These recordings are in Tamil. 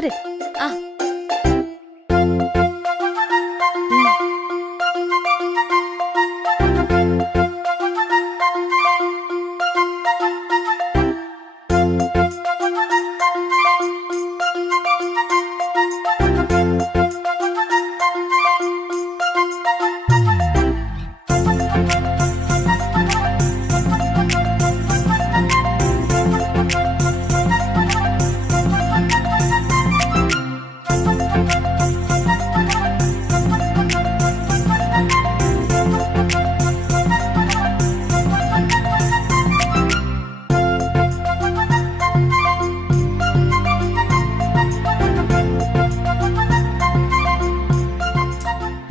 பாரு. ஆ.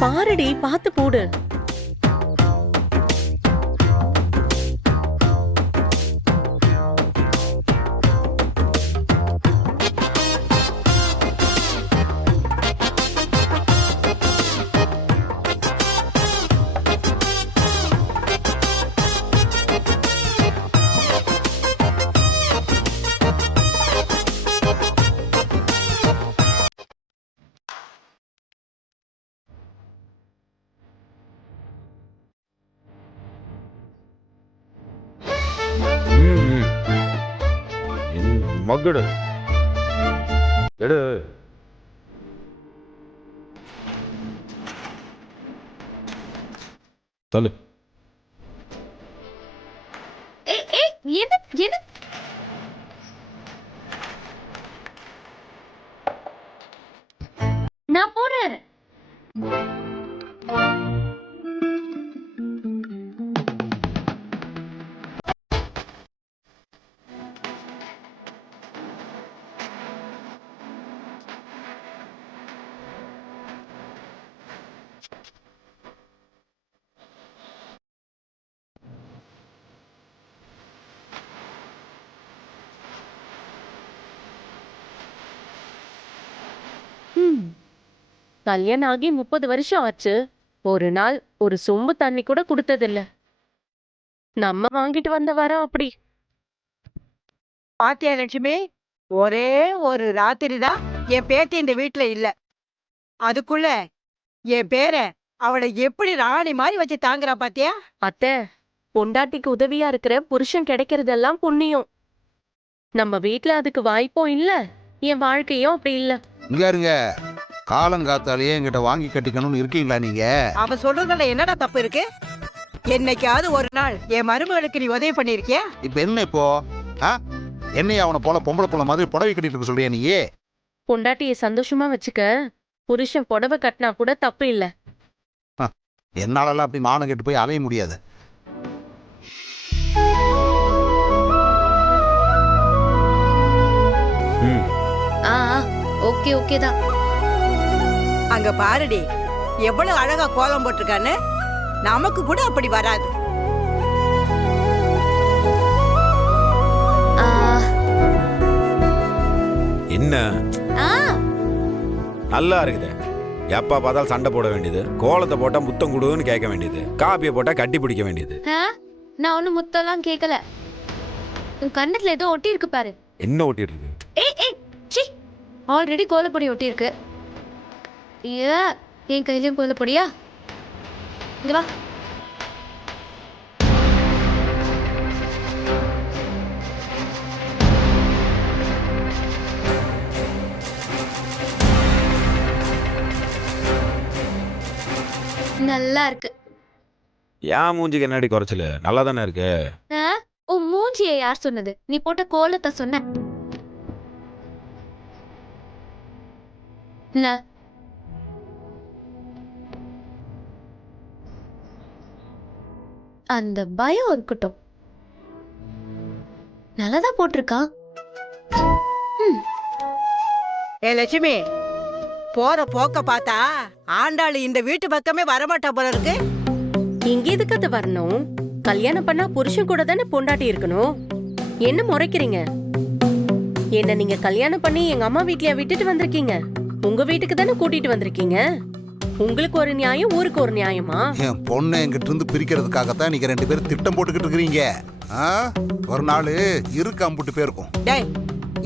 பாருடி, பாத்து போடு. மகுடு எடு. தள்ளு. நான் போறேன். கல்யாணம் ஆகி 30 வருஷம் ஆச்சு. ஒரு நாள் ஒரு சொம்பு தண்ணி கூட குடுத்ததில்ல. நம்ம வாங்கிட்டு வந்த வரோம் அப்படி. பாத்தியா லட்சுமி, ஒரே ஒரு ராத்திரி தான் என் பேத்தி இந்த வீட்டுல இல்ல. அதுக்குள்ள என் பேர அவளை எப்படி ராணி மாதிரி வச்சு தாங்குறா பாத்தியா? அத்தை, பொண்டாட்டிக்கு உதவியா இருக்கிற புருஷன் கிடைக்கிறதெல்லாம் புண்ணியம். நம்ம வீட்ல அதுக்கு வாய்ப்பும் இல்ல, என் வாழ்க்கையும் அப்படி இல்ல. இங்க இருங்க, காலங்காத்தாலேயே என்கிட்ட வாங்கி கட்டிக்கணும்னு இருக்கீங்களா நீங்க? அவ சொல்றதுல என்னடா தப்பு இருக்கு? என்னைக்காவது ஒரு நாள் என் மருமகளுக்கு நீ உதவி பண்ணிருக்கியா? இப்ப என்ன இப்போ? என்னைய அவனை போல பொம்பளை புள்ள மாதிரி புடவை கட்டிட்டு இருக்க சொல்றியா நீ? பொண்டாட்டியை சந்தோஷமா வச்சுக்க புருஷன் புடவை கட்டினா கூட தப்பு இல்ல. என்னாலலாம் அப்படி மானம் கெட்டு போய் அலைய முடியாது. ஓகே ஓகே தான். அங்க பாருடி, எவ்வளவு அழகா கோலம் போட்டிருக்கான்னு. நமக்கு கூட அப்படி வராது. என்ன நல்லா இருக்குது. எப்பா பார்த்தாலும் சண்டை போட வேண்டியது, கோலத்தை போட்டா முத்தம் கொடுன்னு கேட்க வேண்டியது, காப்பியை போட்டா கட்டி பிடிக்க வேண்டியது. நான் ஒன்னும் முத்தெல்லாம் கேட்கல. உன் கண்ணத்துல ஏதோ ஒட்டி இருக்கு பாரு. என்ன ஒட்டி இருக்கு? ஆல்ரெடி கோலப்பொடி ஒட்டி இருக்கு. என் கையிலயும் கோலப்பொடியா? இங்க வா. நல்லா இருக்கு. ஏன் மூஞ்சிக்கு என்னடி குறைச்சல? நல்லா தானே இருக்கு. உன் மூஞ்சியை யார் சொன்னது? நீ போட்ட கோலத்தை சொன்ன. அந்த பயம் இருக்கட்டும். நல்லதா போட்டிருக்கான். ஏ லட்சுமி, போற போக்க பார்த்தா ஆண்டாளு இந்த வீட்டு பக்கமே வரமாட்டா போல இருக்கு. இங்க எதுக்கு அது வரணும்? கல்யாணம் பண்ணா புருஷன் கூட தானே பொண்டாட்டி இருக்கணும். என்ன முறைக்கிறீங்க? என்ன நீங்க கல்யாணம் பண்ணி எங்க அம்மா வீட்லயா விட்டுட்டு வந்திருக்கீங்க? உங்க வீட்டுக்கு தானே கூட்டிட்டு வந்திருக்கீங்க. உங்களுக்கு ஒரு நியாயம், ஊருக்கு ஒரு நியாயமா? என் பொண்ணை என்கிட்ட இருந்து பிரிக்கிறதுக்காகத்தான் நீங்க 2 பேரும் திட்டம் போட்டுக்கிட்டு இருக்கிறீங்க. ஒரு நாள் இருக்கு அம்புட்டு பேருக்கும். டேய்,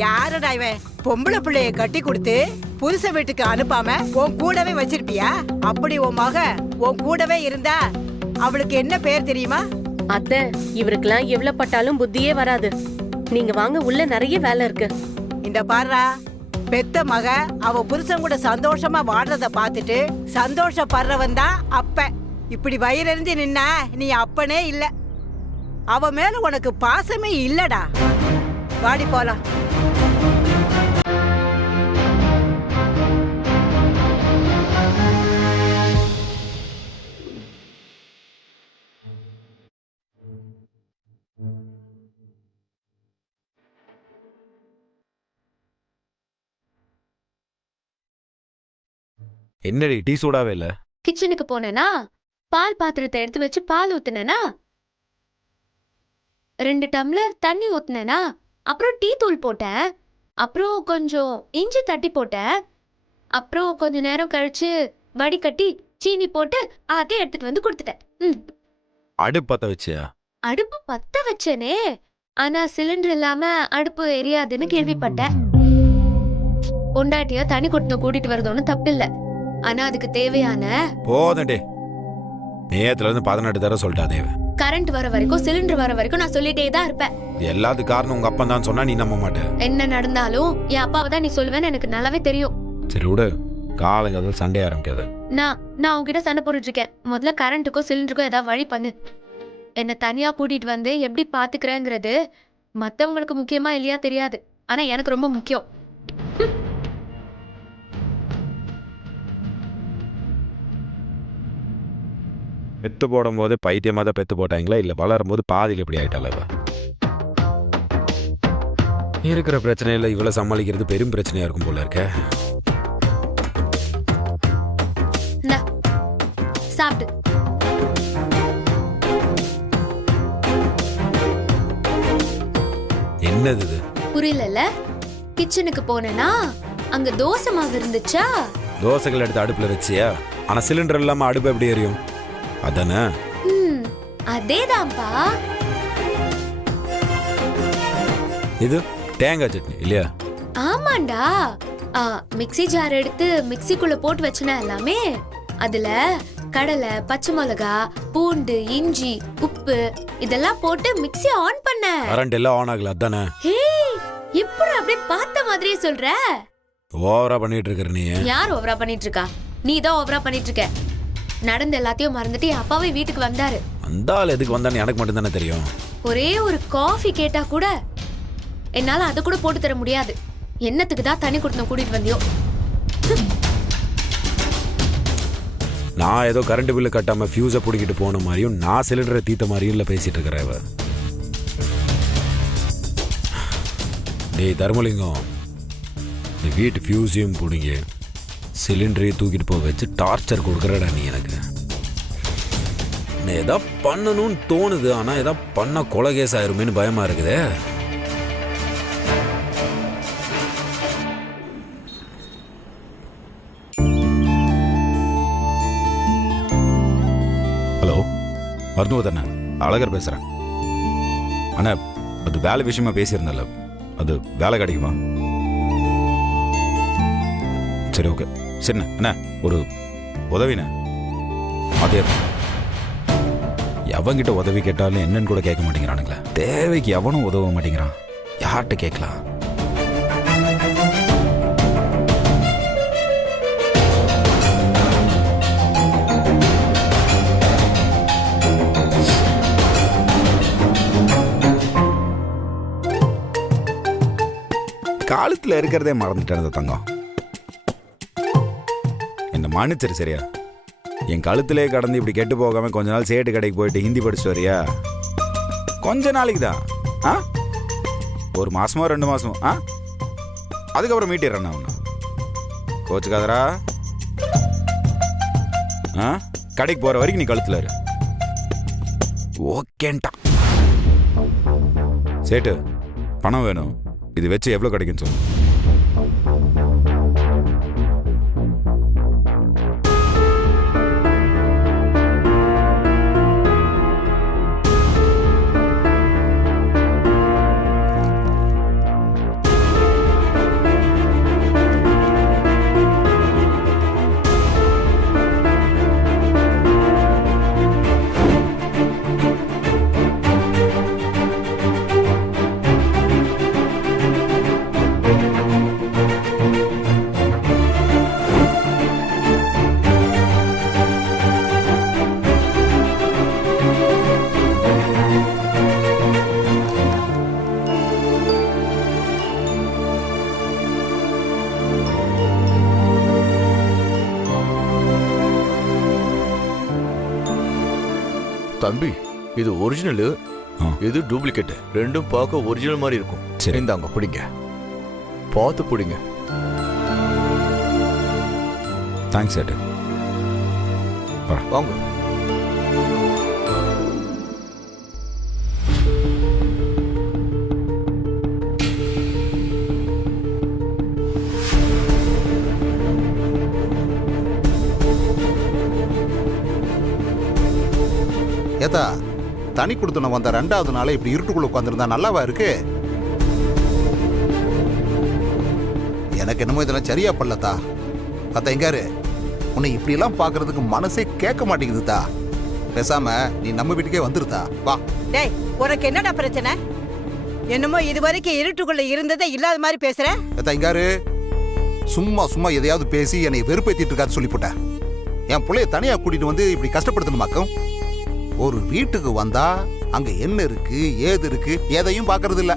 யாருடா இவன்? பொம்பளை பிள்ளைய கட்டி கொடுத்து புருஷ வீட்டுக்கு அனுப்பாம உன் கூடவே வச்சிருப்பியா? அப்படி உன் மக உன் கூடவே இருந்தா அவளுக்கு என்ன பேர் தெரியுமா? அத்தை, இவருக்கெல்லாம் எவ்வளவு பட்டாலும் புத்தியே வராது. நீங்க வாங்க, உள்ள நிறைய வேலை இருக்கு. இந்த பாருடா, பெத்த மக அவ புருஷன் கூட சந்தோஷமா வாடுறத பார்த்துட்டு சந்தோஷப்படுறவன் தான் அப்ப. இப்படி வயிறறிஞ்சு நின்னா நீ அப்பனே இல்ல. அவ மேல உனக்கு பாசமே இல்லடா. வாடி போலாம். என்னடி டீ சூடாவே இல்ல? கிச்சனுக்கு போனேனா, பால் பாத்திரத்தை எடுத்து வச்சு பால் ஊத்துனேனா, 2 டம்ளர் தண்ணி ஊத்துனேனா, அப்புறம் டீ தூள் போட்டேன், அப்புறம் கொஞ்சம் இஞ்சி தட்டி போட்டேன், அப்புறம் கொஞ்ச நேரம் கழிச்சு வடிகட்டி சீனி போட்டு அதை எடுத்துட்டு வந்து கொடுத்துட்டேன். அடுப்பு பத்த வச்சியா? அடுப்பு பத்த வச்சேனே, ஆனா சிலிண்டர் இல்லாம அடுப்பு எரியாதுன்னு கேள்விப்பட்டேன். பொண்டாட்டியா தனி கொடுத்து கூட்டிட்டு வரது தப்பு இல்ல, ஆனா அதுக்கு தேவையான போதண்டே, நேத்துல இருந்து 18 தடவை சொல்லிட்டா தேவ. கரண்ட் வர வரைக்கும் சிலிண்டர் வர வரைக்கும் நான் சொல்லிட்டே தான் இருப்பேன். எல்லாத்துக்கும் காரணம் உங்க அப்பா தான் சொன்னா நீ நம்ப மாட்டே. என்ன நடந்தாலும் என் அப்பாவை தான் நீ சொல்லுவேன்னு எனக்கு நல்லாவே தெரியும். சரி விடு, காலங்க சண்டே ஆரம்பிக்காது. நான் உங்ககிட்ட சண்டை போட்டுட்டு இருக்கேன். முதல்ல கரண்ட்டுக்கும் சிலிண்டருக்கும் ஏதாவது வழி பண்ணு. என்னை தனியா கூட்டிட்டு வந்து எப்படி பாத்துக்கிறேங்கிறது மத்தவங்களுக்கு முக்கியமா இல்லையா தெரியாது, ஆனா எனக்கு ரொம்ப முக்கியம். பெத்து போடும் போது பைத்தியமா தான் பெத்து போட்டாங்களா, இல்ல வளரும் போது பாதியில் இப்படி ஆயிட்டால? இருக்கிற பிரச்சனையில இவ்வளவு சமாளிக்கிறது பெரும் பிரச்சனையா இருக்கும் போல இருக்க. சாப்பிடு. என்னது இது? புரியல. கிச்சனுக்கு போனேனா அங்க தோசை மாவு இருந்துச்சா, தோசைகள் எடுத்து அடுப்புல வச்சியா? ஆனா சிலிண்டர் இல்லாம அடுப்பு எப்படி எரியும்? அதானே? அதேதான்ப்பா. இது தேங்காய் சட்னி இல்லையா? ஆமாண்டா. மிக்ஸி ஜார் எடுத்து மிக்ஸிக்குள்ள போட்டு வச்சனா எல்லாமே, அதுல கடலை, பச்சை மிளகா, பூண்டு, இஞ்சி, உப்பு இதெல்லாம் போட்டு மிக்ஸி ஆன் பண்ண. கரண்ட் எல்லாம் ஆன் ஆகல அதானே? ஹே, எப்படி அப்படியே பார்த்த மாதிரியே சொல்ற? ஓவரா பண்ணிட்டு இருக்க நீ. யார் ஓவரா பண்ணிட்டு இருக்கா? நீ தான் ஓவரா பண்ணிட்டு இருக்க. நடந்த எல்லாத்தையும் மறந்துட்டு அப்பாவே வீட்டுக்கு வந்தாரு. அந்த ஆள் எதுக்கு வந்தான்னு எனக்கு மட்டும் தானே தெரியும். ஒரே ஒரு காஃபி கேட்டா கூட என்னால அதை கூட போட்டு தர முடியாது. என்னத்துக்கு தான் தனி கொடுத்து கூட்டிட்டு வந்தியோ? நான் ஏதோ கரண்ட் பில்லு கட்டாம ஃபியூஸை பிடிக்கிட்டு போன மாதிரியும் நான் சிலிண்டரை தீத்த மாதிரியும் இல்லை பேசிட்டு இருக்கிறவ. டேய் தர்மலிங்கம், இந்த வீட்டு ஃபியூஸையும் பிடிங்க, சிலிண்டரையும் தூக்கிட்டு போக வச்சு டார்ச்சர் கொடுக்குறடா நீ எனக்கு. ஏதா பண்ணணும்னு தோணுது, ஆனா ஏதா பண்ண கொலை கேஸ் ஆயிருமேன்னு பயமா இருக்குதே. ஹலோ, மருத்துவத்தண்ணா அழகர் பேசுறேன். அண்ணா, அது வேலை விஷயமா பேசியிருந்தல, அது வேலை கிடைக்குமா? சரி, ஓகே. சரிண்ணா. அண்ணா, ஒரு உதவிண்ணா. அதே எவங்கிட்ட உதவி கேட்டாலும் என்னன்னு கூட கேட்க மாட்டேங்கிறானுங்களே. தேவைக்கு எவனும் உதவ மாட்டேங்கிறான். யார்கிட்ட கேட்கலாம்? காலத்துல இருக்கிறதே மறந்துட்டேன் தங்கம். என்ன மன்னிச்சிரு சரியா? என் கழுத்திலே கடந்து இப்படி கெட்டு போகாம கொஞ்ச நாள் சேட்டு கடைக்கு போயிட்டு ஹிந்தி படிச்சுட்டு வரியா? கொஞ்ச நாளைக்கு தான். ஒரு மாசமோ 2 மாசமோ, அதுக்கப்புறம் மீட்டிடுறேன் நான். ஒன்று கோச்சுக்காதரா. கடைக்கு போற வரைக்கும் நீ கழுத்துல இரு. ஓகேன்டா. சேட்டு, பணம் வேணும். இது வச்சு எவ்வளவு கிடைக்குன்னு சொல்லு. தம்பி இது ஒரிஜினல், ஆ. இது டூப்ளிகேட். ரெண்டும் பார்க்க ஒரிஜினல் மாதிரி இருக்கும். சரி. இந்தாங்க பிடிங்க, பார்த்து பிடிங்க. தேங்க்ஸ் சேட்டு. வாங்க. ஏத்தா தனி கொடுத்தன வந்த 2வது நாளே இப்படி இருட்டுக்குள்ள உட்காந்துருந்தா நல்லாவா இருக்கு? எனக்கு என்னமோ இதெல்லாம் சரியா படலத்தா. அத்தா எங்காரு உன்னை இப்படி எல்லாம் பாக்குறதுக்கு மனசே கேட்க மாட்டேங்குதுதா. பேசாம நீ நம்ம வீட்டுக்கே வந்துருதா. வா. டேய் உனக்கு என்னடா பிரச்சனை? என்னமோ இது வரைக்கும் இருட்டுக்குள்ள இருந்ததே இல்லாத மாதிரி பேசுற. ஏத்தா எங்காரு சும்மா சும்மா எதையாவது பேசி என்னை வெறுப்பேத்திட்டு இருக்காது சொல்லிவிட்டேன். என் பிள்ளைய தனியா கூட்டிட்டு வந்து இப்படி கஷ்டப்படுத்தணுமாக்கும்? ஒரு வீட்டுக்கு வந்தா அங்க என்ன இருக்கு ஏது இருக்கு எதையும் பாக்குறது இல்ல.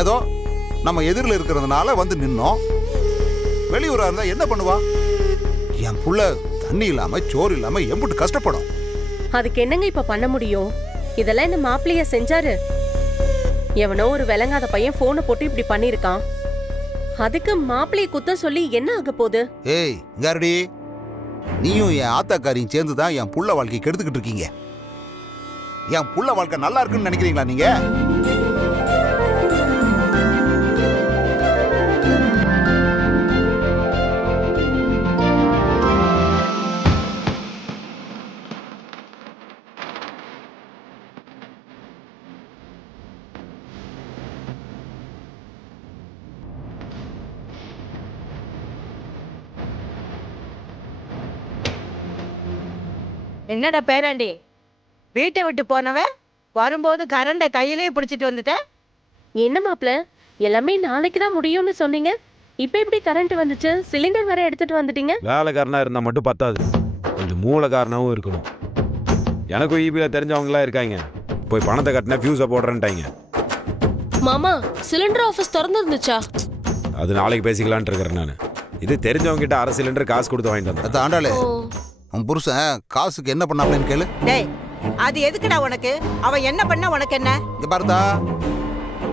ஏதோ நம்ம எதிரில் இருக்கிறதுனால வந்து நின்னோம். வெளியூரா இருந்தா என்ன பண்ணுவா? என் புள்ள தண்ணி இல்லாம சோறு இல்லாம எம்பிட்டு கஷ்டப்படும். அதுக்கு என்னங்க இப்ப பண்ண முடியும்? இதெல்லாம் இந்த மாப்பிள்ளைய செஞ்சாரு. எவனோ ஒரு விளங்காத பையன் போனை போட்டு இப்படி பண்ணிருக்கான். அதுக்கு மாப்பிள்ளைய குத்தம் சொல்லி என்ன ஆக போகுது? ஏய் காரடி, நீயும் என் ஆத்தாக்காரியும் சேர்ந்து தான் என் புள்ள வாழ்க்கை கெடுத்துக்கிட்டு இருக்கீங்க. என் புள்ள வாழ்க்கை நல்லா இருக்குன்னு நினைக்கிறீங்களா நீங்க? என்னடா பேராண்டி, வீட்டை விட்டு போனவன் வரும்போது கரண்டை கையிலே பிடிச்சிட்டு வந்துட்ட. என்ன மாப்பிள்ள, எல்லாமே நாளைக்கு தான் முடியும்னு சொன்னீங்க. இப்ப எப்படி கரண்ட் வந்துச்சு? சிலிண்டர் வேற எடுத்துட்டு வந்துட்டீங்க. வேலைக்காரனா இருந்தா மட்டும் பத்தாது, கொஞ்சம் மூலக்காரனாவும் இருக்கணும். எனக்கும் ஈபில தெரிஞ்சவங்களா இருக்காங்க. போய் பணத்தை கட்டினா ஃபியூஸை போடுறேன்ட்டாங்க. மாமா, சிலிண்டர் ஆஃபீஸ் திறந்து இருந்துச்சா? அது நாளைக்கு பேசிக்கலான்ட்டு இருக்கிறேன் நான். இது தெரிஞ்சவங்க கிட்ட அரை சிலிண்டர் காசு கொடுத்து வாங்கிட்டு வந்தேன். அதான் ஆண்டாளே, ஓ, உன் புருஷன் காசுக்கு என்ன பண்ணாப்லன்னு கேளு. டேய் அது எதுக்குடா உனக்கு? அவன் என்ன பண்ணா உனக்கு என்ன? இங்க பாருதா,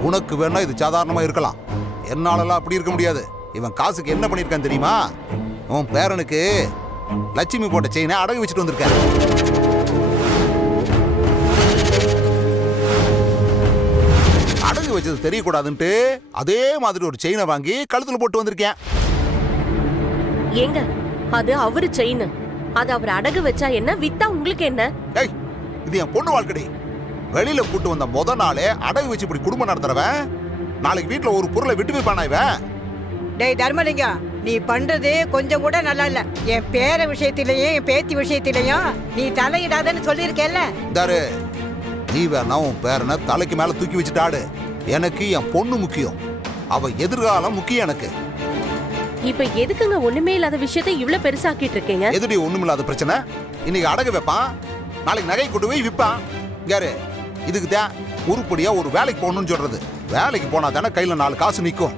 உனக்கு வேணா இது சாதாரணமா இருக்கலாம், என்னாலலாம் அப்படி இருக்க முடியாது. இவன் காசுக்கு என்ன பண்ணிருக்கான் தெரியுமா? உன் பேரனுக்கு லட்சுமி போட்ட செயினை அடகு வச்சுட்டு வந்திருக்கேன். அடகு வச்சது தெரியக்கூடாதுன்ட்டு அதே மாதிரி ஒரு செயினை வாங்கி கழுத்துல போட்டு வந்திருக்கேன். ஏங்க, அது அவரு செயின். அது அவர் அடகு வச்சா என்ன, வித்தா உங்களுக்கு என்ன? ஏய், இது என் பொண்ணு வாழ்க்கை. வெளியில கூட்டு வந்த முத நாளே அடகு வச்சு இப்படி குடும்பம் நடத்துறவன் நாளைக்கு வீட்டுல ஒரு பொருளை விட்டு வைப்பானா இவன்? டேய் தர்மலிங்கம், நீ பண்றது கொஞ்சம் கூட நல்லா இல்ல. என் பேர விஷயத்திலையும் என் பேத்தி விஷயத்திலையும் நீ தலையிடாதன்னு சொல்லியிருக்கேல்ல. தாரு, நீ வேணா உன் பேரனை தலைக்கு மேல தூக்கி வச்சுட்டு ஆடு. எனக்கு என் பொண்ணு முக்கியம், அவ எதிர்காலம் முக்கியம் எனக்கு. இப்ப எதுக்குங்க ஒண்ணுமே இல்லாத விஷயத்தை இவ்ளோ பெருசாக்கிட்டு இருக்கீங்க? எதுடி ஒண்ணுமில்லாத பிரச்சனை? இன்னைக்கு அடகு வைப்பான், நாளைக்கு நகை கொண்டு போய் விற்பான். யாரு இதுக்கு தான் உருப்படியா ஒரு வேலைக்கு போகணும்னு சொல்றது? வேலைக்கு போனா தானே கையில 4 காசு நிற்கும்.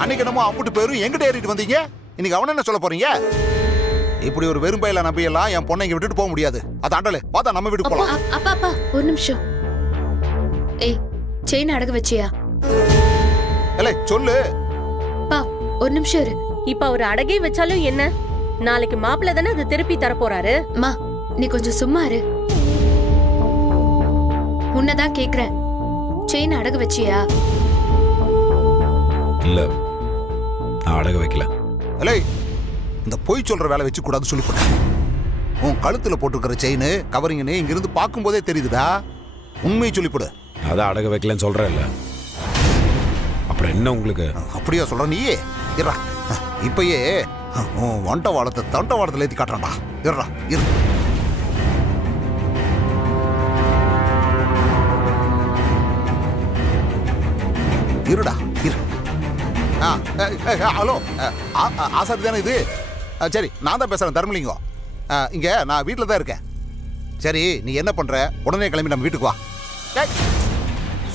அன்னைக்கு என்னமோ அம்புட்டு பேரும் எங்கிட்ட ஏறிட்டு வந்தீங்க, இன்னைக்கு அவன என்ன சொல்ல போறீங்க? இப்படி ஒரு வெறும்பையில நம்பியெல்லாம் என் பொண்ணை இங்க விட்டுட்டு போக முடியாது. அதாண்டலே பார்த்தா நம்ம வீட்டுக்கு போலாம். அப்பா அப்பா ஒரு நிமிஷம். ஏய், செயின் அடகு வச்சியா? இல்லை சொல்லு. பா ஒரு நிமிஷம் இரு. இப்ப அவர் அடகே வச்சாலும் என்ன, நாளைக்கு மாப்பிள்ள தானே அது திருப்பி தரப்போறாரு. மா, நீ கொஞ்சம் சும்மா இரு. உன்னதான் கேக்குறேன், செயின் அடகு வச்சியா? இல்ல, நான் அடகு வைக்கல. இல்லை, இந்த பொய் சொல்ற வேலை வச்சு கூடாது சொல்லி போட்டேன். உன் கழுத்துல போட்டுருக்கிற செயின் கவரிங்கன்னு இங்கிருந்து பார்க்கும்போதே தெரியுதுடா. உண்மையை சொல்லிப்படு. அதான் அடகு வைக்கலன்னு சொல்றேன்ல, அப்புறம் என்ன உங்களுக்கு? அப்படியா சொல்ற நீயே? இருடா, இப்பயே உன் வண்ட வாழத்தை தண்ட வாழத்தில் ஏற்றி காட்டுறான்டா. இருடா இரு. இருடா இரு. ஹலோ, ஆசாதி தானே இது? சரி, நான் தான் பேசுறேன் தர்மலிங்கம். இங்க நான் வீட்டில் தான் இருக்கேன். சரி, நீ என்ன பண்ற? உடனே கிளம்பி நம்ம வீட்டுக்கு வா.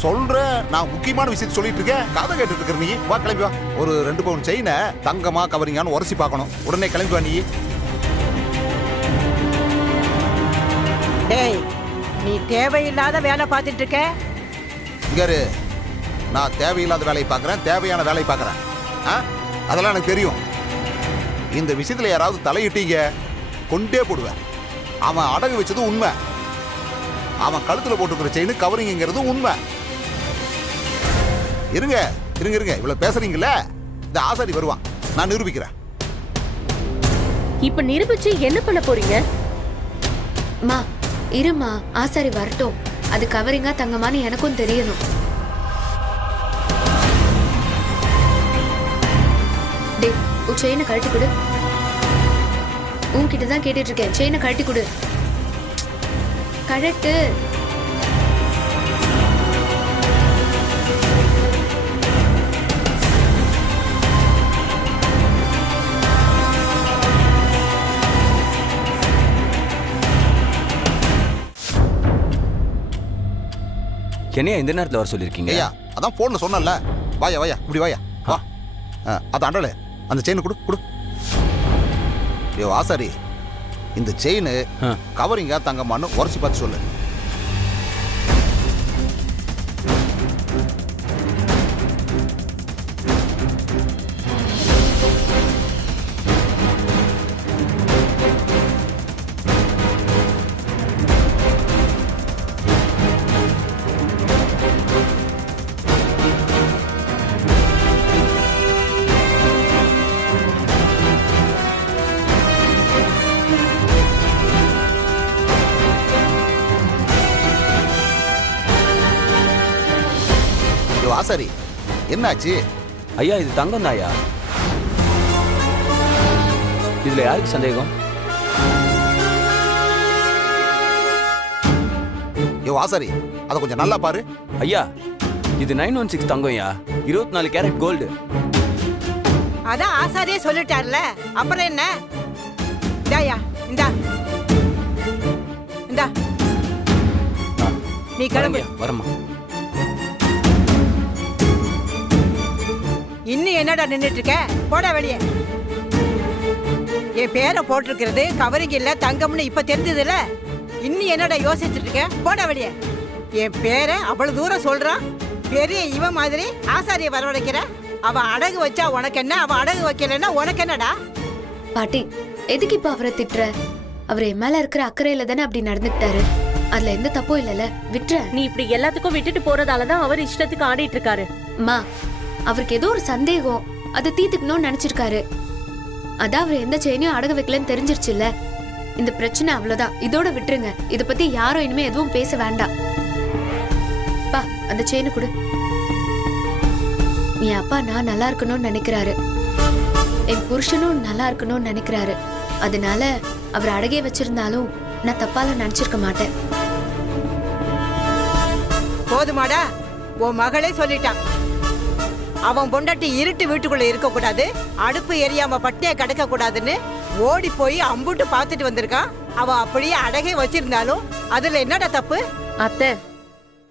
சொல்ற, நான் முக்கியமான விஷயத்தை சொல்லிட்டு இருக்கேன், கதை கேட்டுட்டு இருக்கிற நீ. வா கிளம்பி வா. ஒரு 2 பவுன் செயினை தங்கமா கவரிங்கான்னு உரசி பார்க்கணும். உடனே கிளம்பி வா நீ. டேய், நீ தேவையில்லாத வேலை பார்த்துட்டு இருக்க. இங்காரு, நான் தேவையில்லாத வேலையை பார்க்குறேன், தேவையான வேலையை பார்க்குறேன். அதெல்லாம் எனக்கு தெரியும். இந்த விஷயத்தில் யாராவது தலையிட்டீங்க கொண்டே போடுவேன். அவன் அடகு வச்சது உண்மை. அவன் கழுத்தில் போட்டுக்கிற செயின் கவரிங்கிறது உண்மை. இருங்க இருங்க இருங்க, இவ்வளவு பேசுறீங்கல்ல, இந்த ஆசாரி வருவான், நான் நிரூபிக்கிறேன். இப்ப நிரூபிச்சு என்ன பண்ண போறீங்க? மா இருமா, ஆசாரி வரட்டும். அது கவரிங்கா தங்கமான்னு எனக்கும் தெரியணும். டே, உன் செயினை கழட்டி கொடு. உன்கிட்ட தான் கேட்டுட்டு இருக்கேன். செயினை கழட்டி கொடு. கழட்டு. என்னையா இந்த நேரத்தில் வர சொல்லியிருக்கீங்க? ஐயா, அதான் போன்ல சொன்னல. வாயா வாயா, இப்படி வாயா வா. அது அண்டல, அந்த செயின் கொடு கொடு. ஐயோ ஆசாரி, இந்த செயின் கவரிங்கா தங்கம்மான்னு உரைச்சி பார்த்து சொல்லு. ஆசாரி, என்னாச்சு? ஐயா, இது தங்கம் தாயா. இதுல யாருக்கு சந்தேகம்? யோ ஆசாரி, அதை கொஞ்சம் நல்லா பாரு. ஐயா, இது 916 தங்கம்யா, 24 கேரட் கோல்டு. அதான் ஆசாரியே சொல்லிட்டார்ல, அப்புறம் என்ன? இந்தாயா, இந்தா இந்தா, நீ கிளம்பு. வரமா. இன்னும் என்னடா நின்னுட்டு இருக்க? போடா வெளியே. என் பேரை போட்டிருக்கிறது கவரிங் இல்ல தங்கம்னு இப்ப தெரிஞ்சதுல, இன்னும் என்னடா யோசிச்சுட்டு இருக்க? போடா வெளியே. என் பேரை அவ்வளவு தூரம் சொல்றான், பெரிய இவன் மாதிரி ஆசாரியை வரவழைக்கிற. அவ அடகு வச்சா உனக்கு என்ன, அவ அடகு வைக்கலன்னா உனக்கு என்னடா? பாட்டி, எதுக்கு இப்ப அவரை திட்டுற? அவர் என் மேல இருக்கிற அக்கறையில தானே அப்படி நடந்துக்கிட்டாரு. அதுல எந்த தப்பும் இல்லல, விட்டுற. நீ இப்படி எல்லாத்துக்கும் விட்டுட்டு போறதாலதான் அவர் இஷ்டத்துக்கு ஆடிட்டு இருக்காரு. மா, அவருக்கு ஏதோ ஒரு சந்தேகம், அதை தீர்த்துக்கணும்னு நினைச்சிருக்காரு. அதான் அவர் எந்த செயினையும் அடகு வைக்கலன்னு தெரிஞ்சிருச்சுல்ல. இந்த பிரச்சனை அவ்வளவுதான், இதோட விட்டுருங்க. இத பத்தி யாரும் இனிமே எதுவும் பேச வேண்டாம். பா, அந்த செயினை கொடு. என் அப்பா நான் நல்லா இருக்கணும்னு நினைக்கிறாரு, என் புருஷனும் நல்லா இருக்கணும்னு நினைக்கிறாரு. அதனால அவர் அடகே வச்சிருந்தாலும் நான் தப்பால நினைச்சிருக்க மாட்டேன். போதுமாடா, உன் மகளே சொல்லிட்டான். அவன் பொண்டாட்டி இருட்டு வீட்டுக்குள்ள இருக்க கூடாது, அடுப்பு எரியாம பட்டிய கிடக்க கூடாதுன்னு ஓடி போய் அம்புட்டு பார்த்துட்டு வந்திருக்கான். அவன் அப்படியே அடகே வச்சிருந்தாலும் அதுல என்னடா தப்பு? அத்தை,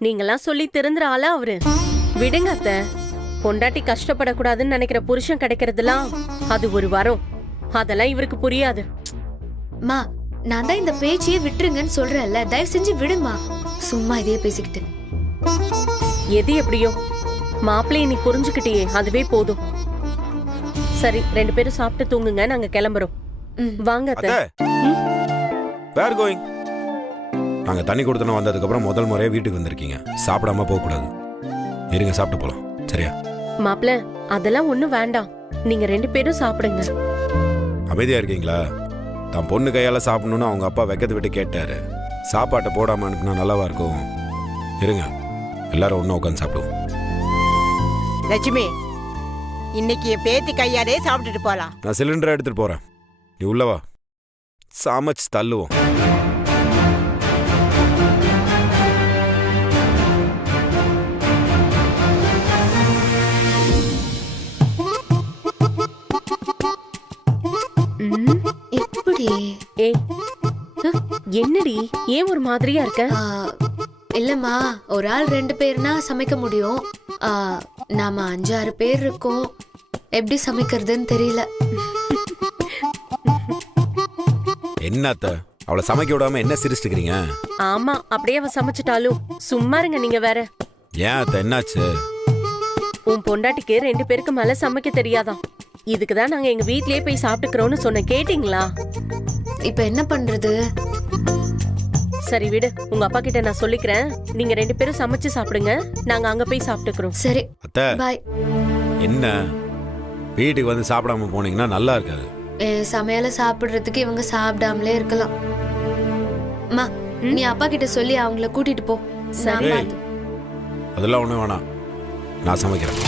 நீங்கெல்லாம் சொல்லி திருந்துற ஆளா அவரு? விடுங்க அத்தை. பொண்டாட்டி கஷ்டப்படக்கூடாதுன்னு நினைக்கிற புருஷன் கிடைக்கிறதுலாம் அது ஒரு வரம். அதெல்லாம் இவருக்கு புரியாது. மா, நான் தான் இந்த பேச்சையே விட்டுருங்கன்னு சொல்றேன்ல, தயவு செஞ்சு விடுமா. சும்மா இதையே பேசிக்கிட்டு. எது எப்படியோ மாப்பிள்ளைய நீ புரிஞ்சுக்கிட்டியே, அதுவே போதும். சரி, 2 பேரும் சாப்பிட்டு தூங்குங்க, நாங்க கிளம்புறோம். வாங்க அத்தை. வேர் கோயிங்? நாங்க தண்ணி கொடுத்தன வந்ததுக்கு அப்புறம் முதல் முறையா வீட்டுக்கு வந்திருக்கீங்க. சாப்பிடாம போக கூடாது. இருங்க, சாப்பிட்டு போலாம். சரியா? மாப்பிள்ள, அதெல்லாம் ஒண்ணும் வேண்டாம். நீங்க 2 பேரும் சாப்பிடுங்க. அமைதியா இருக்கீங்களா? தான் பொண்ணு கையால சாப்பிடணும்னு அவங்க அப்பா வைக்கத்தை விட்டு கேட்டாரு. சாப்பாட்டை போடாம அனுப்புனா நல்லாவா இருக்கும்? இருங்க, எல்லாரும் ஒண்ணா உட்காந்து சாப்பிடுவோம். லட்சுமி, இன்னைக்கு என் பேத்தி கையாலே சாப்பிட்டுட்டு போலாம். நான் சிலிண்டரை எடுத்துட்டு போறேன், நீ உள்ளவா, சமைச்சு தள்ளுவோம். எப்படி? ஏய், என்னடி ஏன் ஒரு மாதிரியா இருக்க? இல்லம்மா, ஒரு ஆள் 2 பேர்னா சமைக்க முடியும். நாம 5-6 பேர் இருக்கோம், எப்படி சமைக்கிறதுன்னு தெரியல. என்னத்த அவளை சமைக்க விடாம என்ன சிரிச்சுக்கிறீங்க? ஆமா அப்படியே அவ சமைச்சிட்டாலும் சும்மா இருங்க நீங்க வேற. ஏன் அத்தை என்னாச்சு? உன் பொண்டாட்டிக்கு 2 பேருக்கு மேல சமைக்க தெரியாதாம். இதுக்கு தான் நாங்க எங்க வீட்லயே போய் சாப்பிட்டுக்கிறோம்னு சொன்ன, கேட்டீங்களா? இப்ப என்ன பண்றது? சரி விடு, உங்க அப்பா கிட்ட நான் சொல்லிக்கிறேன். நீங்க 2 பேரும் சமைச்சு சாப்பிடுங்க, நாங்க அங்க போய் சாப்பிட்டுக்கிறோம். சரி அத்தை பாய். என்ன வீட்டுக்கு வந்து சாப்பிடாம போனீங்கன்னா நல்லா இருக்காது. சமையல சாப்பிடுறதுக்கு இவங்க சாப்பிடாமலே இருக்கலாம். அம்மா நீ அப்பா கிட்ட சொல்லி அவங்கள கூட்டிட்டு போ. சரி. அதெல்லாம் ஒண்ணும் வேணாம், நான் சமைக்கிறேன்.